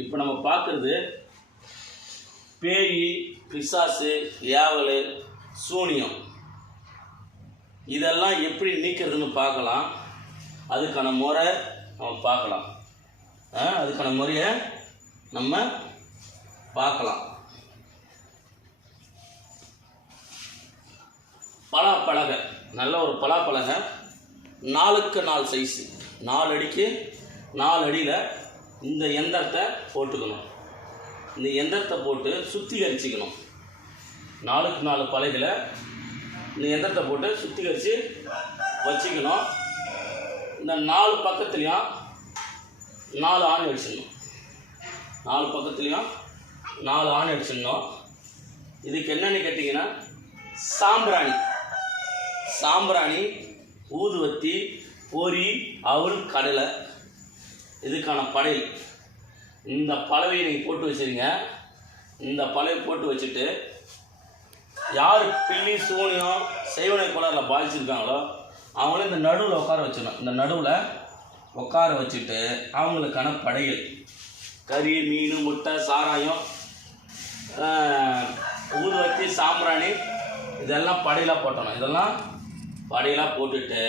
இப்போ நம்ம பார்க்குறது பேய், பிசாசு, ஏவல், சூனியம் இதெல்லாம் எப்படி நீக்கிறதுன்னு பார்க்கலாம். அதுக்கான முறை நம்ம பார்க்கலாம். அதுக்கான முறையை நம்ம பார்க்கலாம். பலாப்பலகை, நல்ல ஒரு பலாப்பலகை 4க்கு 4 சைஸு, 4 அடிக்கு 4 அடியில் இந்த எந்திரத்தை போட்டுக்கணும். இந்த எந்திரத்தை போட்டு சுத்திகரிச்சிக்கணும். 4க்கு 4 பலகையில் இந்த எந்திரத்தை போட்டு சுத்திகரித்து வச்சுக்கணும். இந்த 4 பக்கத்துலேயும் 4 ஆணி அடிச்சிடணும். 4 பக்கத்துலேயும் 4 ஆணி அடிச்சிடணும். இதுக்கு என்னென்னு கேட்டிங்கன்னா சாம்பிராணி, ஊதுவத்தி, பொரி, அவல், கடலை இதுக்கான படையல். இந்த பலவையை நீங்கள் போட்டு வச்சுருங்க. இந்த பலவை போட்டு வச்சுட்டு யார் பில்லி, சூனியம், செய்வனை கோளாறில் பாதிச்சிருக்காங்களோ அவங்கள இந்த நடுவில் உட்கார வச்சிடணும். இந்த நடுவில் உட்கார வச்சுட்டு அவங்களுக்கான படையல் கறி, மீன், முட்டை, சாராயம், ஊதுவத்தி, சாம்பிராணி இதெல்லாம் படையலாக போட்டணும். இதெல்லாம் படையலாக போட்டுட்டு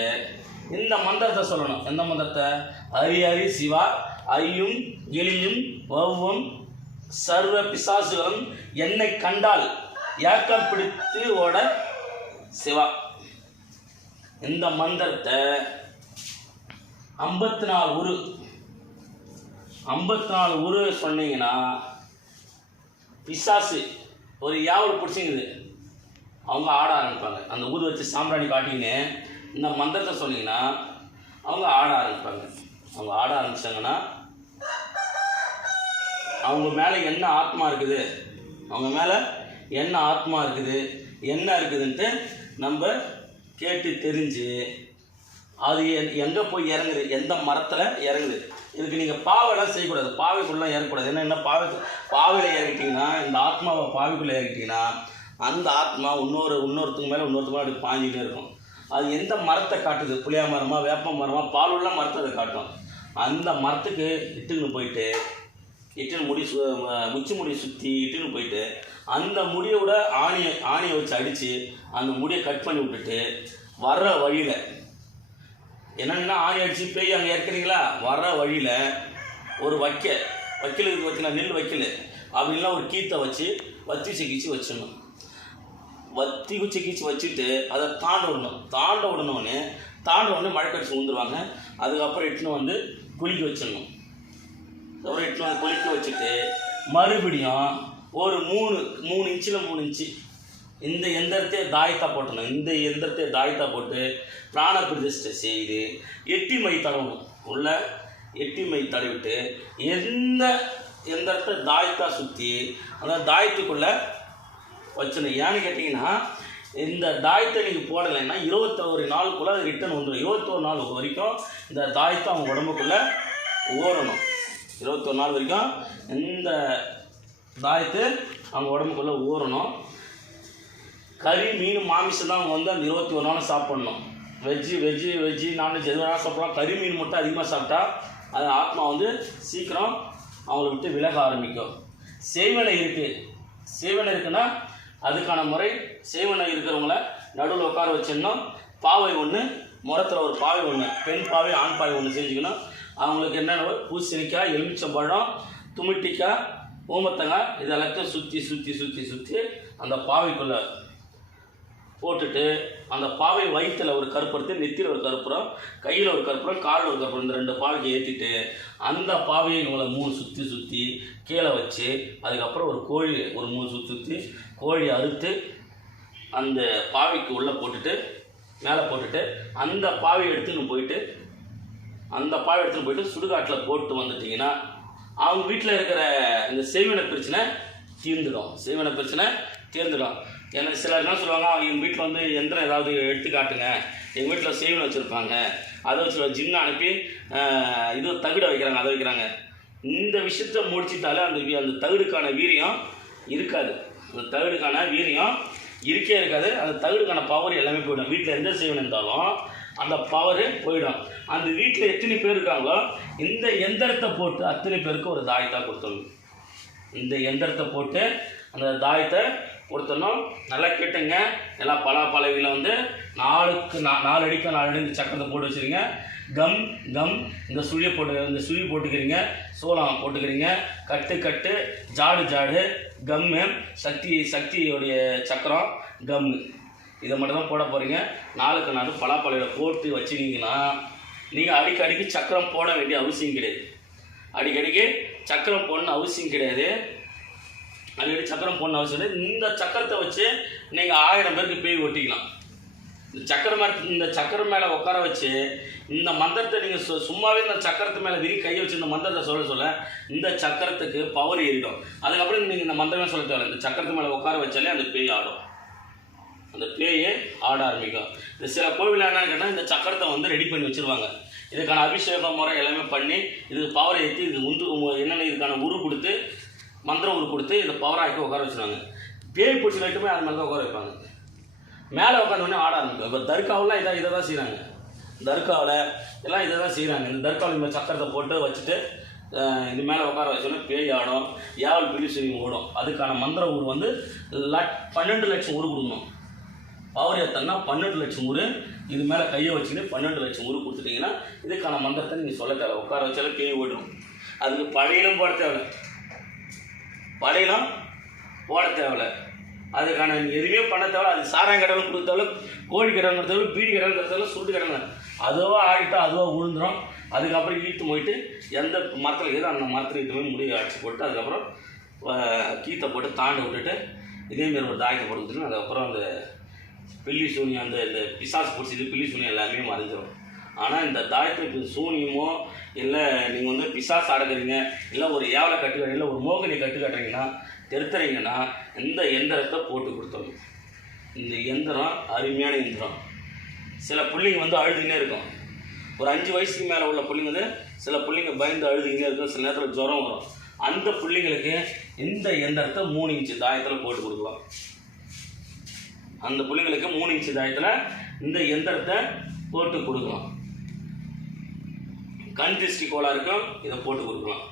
இந்த மந்திரத்தை சொல்லணும். எந்த மந்திரத்தை? ஹரி ஹரி சிவா, ஐயும் எலியும் வவ்வும் சர்வ பிசாசுகளும் என்னை கண்டால் ஏக்கம் பிடித்து ஓட சிவா. இந்த மந்திரத்தை 54 உரு சொன்னீங்கன்னா பிசாசு ஒரு யாவல் பிடிச்சிங்குது அவங்க ஆட ஆரம்பிப்பாங்க. அந்த ஊது வச்சு சாம்பிராணி காட்டிங்கன்னு இந்த மந்திரத்தை சொன்னீங்கன்னா அவங்க ஆட ஆரம்பிப்பாங்க. அவங்க ஆட ஆரம்பித்தாங்கன்னா அவங்க மேலே என்ன ஆத்மா இருக்குது, அவங்க மேலே என்ன ஆத்மா இருக்குது, என்ன இருக்குதுன்ட்டு நம்ம கேட்டு தெரிஞ்சு அது எங்கே போய் இறங்குது, எந்த மரத்தில் இறங்குது. இதுக்கு நீங்கள் பாவைலாம் செய்யக்கூடாது, பாவைக்குள்ளே இறங்கக்கூடாது. என்ன பாவையில் இறங்கிட்டிங்கன்னா, இந்த ஆத்மாவை பாவைக்குள்ளே இறங்கிட்டிங்கன்னா அந்த ஆத்மா இன்னொருத்துக்கு மேலே அப்படி பாஞ்சிக்கிட்டே இருக்கும். அது எந்த மரத்தை காட்டுது, புளியா மரமா, வேப்ப மரமா, பாலுள்ள மரத்தை அதை காட்டும். அந்த மரத்துக்கு முச்சி முடி சுற்றி இட்டுன்னு போயிட்டு அந்த முடியோட ஆணியை வச்சு அடித்து அந்த முடியை கட் பண்ணி விட்டுட்டு வர்ற வழியில் என்னென்னா ஆணி அடித்து பேய் அங்கே இறக்குறீங்களா, வர்ற வழியில் ஒரு வக்கீல் இருக்குது பார்த்தீங்கன்னா, நெல் வைக்கல் அப்படின்னா ஒரு கீத்தை வச்சு வத்தி குச்சி வச்சிடணும். வத்தி குச்சி வச்சுட்டு அதை தாண்ட விடணுன்னே மழை கடிச்சு விழுந்துருவாங்க. அதுக்கப்புறம் இட்டுன்னு வந்து குளிக்க வச்சிடணும். அப்புறம் இட்டுன்னு வந்து குளிக்க வச்சுட்டு மறுபடியும் ஒரு 3 இன்ச்சில் 3 இன்ச்சு இந்த எந்திரத்தை தாயத்தா போட்டணும். இந்த எந்திரத்தை தாயத்தா போட்டு பிராண பிரதிஷ்டை செய்து எட்டி மை தடவணும். உள்ள எட்டி மை தடவிட்டு எந்த எந்திரத்தை தாயத்தா சுற்றி அந்த தாயத்துக்குள்ளே வச்சிடணும். ஏன்னு கேட்டிங்கன்னா, இந்த தாயத்தை நீங்கள் போடலைன்னா 21 நாளுக்குள்ளே அது ரிட்டர்ன் வந்துடும். 21 நாள் வரைக்கும் இந்த தாயத்தை அவங்க உடம்புக்குள்ளே ஓடணும். 21 நாள் வரைக்கும் இந்த தாயத்தை அவங்க உடம்புக்குள்ளே ஊறணும். கறி, மீன், மாமிசம் தான் அவங்க வந்து அந்த 21 நாளும் சாப்பிட்ணும். வெஜ்ஜு நான்வெஜ் எது வேணால் சாப்பிட்லாம். கறி, மீன் மட்டும் அதிகமாக சாப்பிட்டா அது ஆத்மா வந்து சீக்கிரம் அவங்கள விட்டு விலக ஆரம்பிக்கும். செய்வனை இருக்குன்னா அதுக்கான முறை, செய்வனை இருக்கிறவங்கள நடுவில் உட்கார வச்சிடணும். பாவை ஒன்று, முறத்தில் ஒரு பாவை ஒன்று, பெண் பாவை, ஆண் பாவை ஒன்று செஞ்சுக்கணும். அவங்களுக்கு என்னென்ன பூசணிக்காய், எலுமிச்சம்பழம், துமிட்டிக்காய், ஊமத்தங்காய் இதெல்லாத்தையும் சுற்றி அந்த பாவைக்குள்ளே போட்டுட்டு அந்த பாவை வயிற்றில் ஒரு கற்பூரத்தை, நெத்தியில் ஒரு கற்பூரம், கையில் ஒரு கற்பூரம், காலில் ஒரு கற்பூரம், இந்த 2 பாவைக்கு ஏற்றிட்டு அந்த பாவையை இவங்களை 3 சுற்றி கீழே வச்சு அதுக்கப்புறம் ஒரு கோழி ஒரு 3 சுற்றி கோழி அறுத்து அந்த பாவைக்கு உள்ளே போட்டுட்டு மேலே போட்டுட்டு அந்த பாவையை எடுத்துன்னு போயிட்டு சுடுகாட்டில் போட்டு வந்துட்டிங்கன்னா அவங்க வீட்டில் இருக்கிற இந்த செய்வன பிரச்சனை தீர்ந்துடும். எனக்கு சிலர் என்ன சொல்லுவாங்க, எங்கள் வீட்டில் வந்து எந்திரம் ஏதாவது எடுத்து காட்டுங்க, எங்கள் வீட்டில் செய்வனை வச்சுருப்பாங்க, அதை வச்சு ஜின்னை அனுப்பி இது தகுடை வைக்கிறாங்க, அதை வைக்கிறாங்க. இந்த விஷயத்தை முடிச்சிட்டாலே அந்த தகுடுக்கான வீரியம் இருக்காது. அந்த தகுடுக்கான வீரியம் இருக்காது. அந்த தகுடுக்கான பவர் எல்லாமே போய்டும். வீட்டில் எந்த செய்வன் இருந்தாலும் அந்த பவரு போயிடும். அந்த வீட்டில் எத்தனை பேர் இருக்காங்களோ இந்த எந்திரத்தை போட்டு அத்தனை பேருக்கு ஒரு தாயத்தாக கொடுத்துடணும். இந்த எந்திரத்தை போட்டு அந்த தாயத்தை கொடுத்துடணும். நல்லா கேட்டுங்க. எல்லாம் பலகையில் வந்து 4 அடிக்கு 4 அடி இந்த சக்கரத்தை போட்டு வச்சுருங்க. கம் கம் இந்த சுழியை போட்டுக்கிறீங்க. சோளம் போட்டுக்கிறீங்க. கட்டு ஜாடு கம்மு சக்தியோடைய சக்கரம் கம்மு இதை மட்டும் தான் போட போகிறீங்க. 4க்கு 4 பலாப்பழையில் போட்டு வச்சுக்கிங்கன்னா நீங்கள் அடிக்கடிக்கு சக்கரம் போட வேண்டிய அவசியம் கிடையாது. அடிக்கடிக்கு சக்கரம் போடணும் அவசியம் கிடையாது. அடிக்கடி சக்கரம் போடணும் அவசியம் கிடையாது. இந்த சக்கரத்தை வச்சு நீங்கள் 1000 பேருக்கு பேய் ஒட்டிக்கலாம். இந்த சக்கரம் மேலே உட்கார வச்சு இந்த மந்திரத்தை நீங்கள் சும்மாவே இந்த சக்கரத்து மேலே கையை வச்சு இந்த மந்திரத்தை சொல்ல இந்த சக்கரத்துக்கு பவர் ஏறிடும். அதுக்கப்புறம் நீங்கள் இந்த மந்திரமே சொல்ல தேவை. இந்த சக்கரத்து மேலே உட்கார வச்சாலே அந்த பேய் ஆடும். அந்த பேயே ஆட ஆரம்பிக்கும். இந்த சில கோவில் என்னன்னு கேட்டால் இந்த சக்கரத்தை வந்து ரெடி பண்ணி வச்சுருவாங்க. இதுக்கான அபிஷேக முறை எல்லாமே பண்ணி இதுக்கு பவரை ஏற்றி என்னென்ன இதுக்கான உரு கொடுத்து மந்திரம் உரு கொடுத்து இதை பவராக்கி உட்கார வச்சுருவாங்க. பேய் பிடிச்சி லைட்டுமே அது மேலே தான் உட்கார வைப்பாங்க. மேலே உட்காந்தோடனே ஆட ஆரம்பிக்கும். இப்போ தர்காவெலாம் இதை தான் செய்கிறாங்க. தர்காவில் எல்லாம் இதை தான் செய்கிறாங்க. இந்த தர்காவில் இந்த சக்கரத்தை போட்டு வச்சுட்டு இது மேலே உட்கார வச்சோன்னா பேய் ஆடும். யாவல் பிலிசு ஓடும். அதுக்கான மந்திர ஊர் வந்து 12 லட்சம் ஊர் கொடுக்கணும். பவர் ஏற்றனா 12 லட்சம் ஊர். இது மேலே கையை வச்சுக்கிட்டு 12 லட்சம் ஊர் கொடுத்துட்டிங்கன்னா இதுக்கான மந்திரத்தை நீங்கள் சொல்ல தேவை. உட்கார வச்சாலும் பேய் ஓடும். அதுக்கு படையிலும் போட தேவையில்லை. படையிலும் போட தேவையில்லை. அதுக்கான நீங்கள் எதுவுமே பண்ண தேவை. அது சாராயம் கடவுள் கொடுத்தாலும் கோழி கடவுள் கொடுத்தாலும் பீடி கடவுள் கொடுத்தாலும் சுருட்டு கடவுள் அதுவாக ஆகிட்டா அதுவாக விழுந்துடும். அதுக்கப்புறம் இழுத்து போயிட்டு எந்த மரத்தில் ஏதோ அந்த மரத்தில் இட்டு போய் முடிய அடிச்சு போட்டு அதுக்கப்புறம் கீத்தை போட்டு தாண்டி விட்டுட்டு இதேமாரி ஒரு தாயத்தை போட்டு கொடுத்துட்டு அதுக்கப்புறம் அந்த பில்லி சூனியம் இந்த பிசாசு பிடிச்சது பில்லி சூனியம் எல்லாமே மறைஞ்சிடும். ஆனால் இந்த தாயத்தை சூனியமோ இல்லை நீங்கள் வந்து பிசாசு அடக்குறீங்க இல்லை ஒரு ஏவலை கட்டு கட்டுறீங்க இல்லை ஒரு மோகினியை கட்டு கட்டுறீங்கன்னா தெருத்துறீங்கன்னா இந்த எந்திரத்தை போட்டு கொடுத்துடணும். இந்த எந்திரம் அருமையான எந்திரம். சில பிள்ளைங்க வந்து அழுதுகினே இருக்கும். ஒரு 5 வயசுக்கு மேலே உள்ள பிள்ளைங்க வந்து சில பிள்ளைங்க பயந்து அழுதுகினே இருக்கும். சில நேரத்தில் ஜுரம் வரும். அந்த பிள்ளைங்களுக்கு இந்த எந்திரத்தை 3 இன்ச்சு தாயத்தில் போட்டு கொடுக்கலாம். அந்த பிள்ளைங்களுக்கு 3 இன்ச்சு தாயத்தில் இந்த எந்திரத்தை போட்டு கொடுக்கலாம். கண் திருஷ்டி கோளாறுக்கும் இதை போட்டு கொடுக்கலாம்.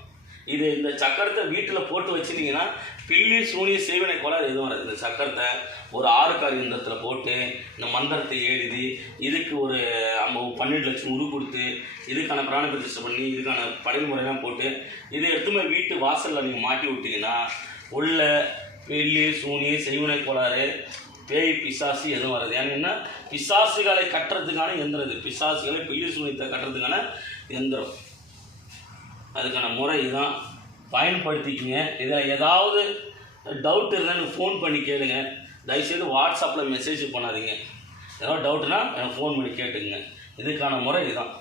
இந்த சக்கரத்தை வீட்டில் போட்டு வச்சுட்டிங்கன்னா பில்லி சூனிய சேவனை கோளாறு எதுவும் வராது. இந்த சக்கரத்தை ஒரு 6 கார் எந்திரத்தில் போட்டு இந்த மந்திரத்தை எழுதி இதுக்கு ஒரு 12 லட்சம் உரு கொடுத்து இதுக்கான பிராண பிரதிஷ்டை பண்ணி இதுக்கான படைமுறையெல்லாம் போட்டு இதை எடுத்துமே வீட்டு வாசலில் நீங்கள் மாட்டி விட்டிங்கன்னா உள்ள பில்லி சூனிய செய்வனை கோளாறு பேய் பிசாசு எதுவும் வராது. ஏன்னா பிசாசுகளை கட்டுறதுக்கான எந்திரம் இது. பிசாசுகளை பில்லி சூனியத்தை கட்டுறதுக்கான எந்திரம். அதுக்கான முறை இதுதான். பயன்படுத்திக்கிங்க. இதில் ஏதாவது டவுட் இருந்தால் எனக்கு ஃபோன் பண்ணி கேளுங்க. தயவுசெய்து வாட்ஸ்அப்பில் மெசேஜ் பண்ணாதீங்க. ஏதாவது டவுட்னா எனக்கு ஃபோன் பண்ணி கேட்டுங்க. இதுக்கான முறை இதுதான்.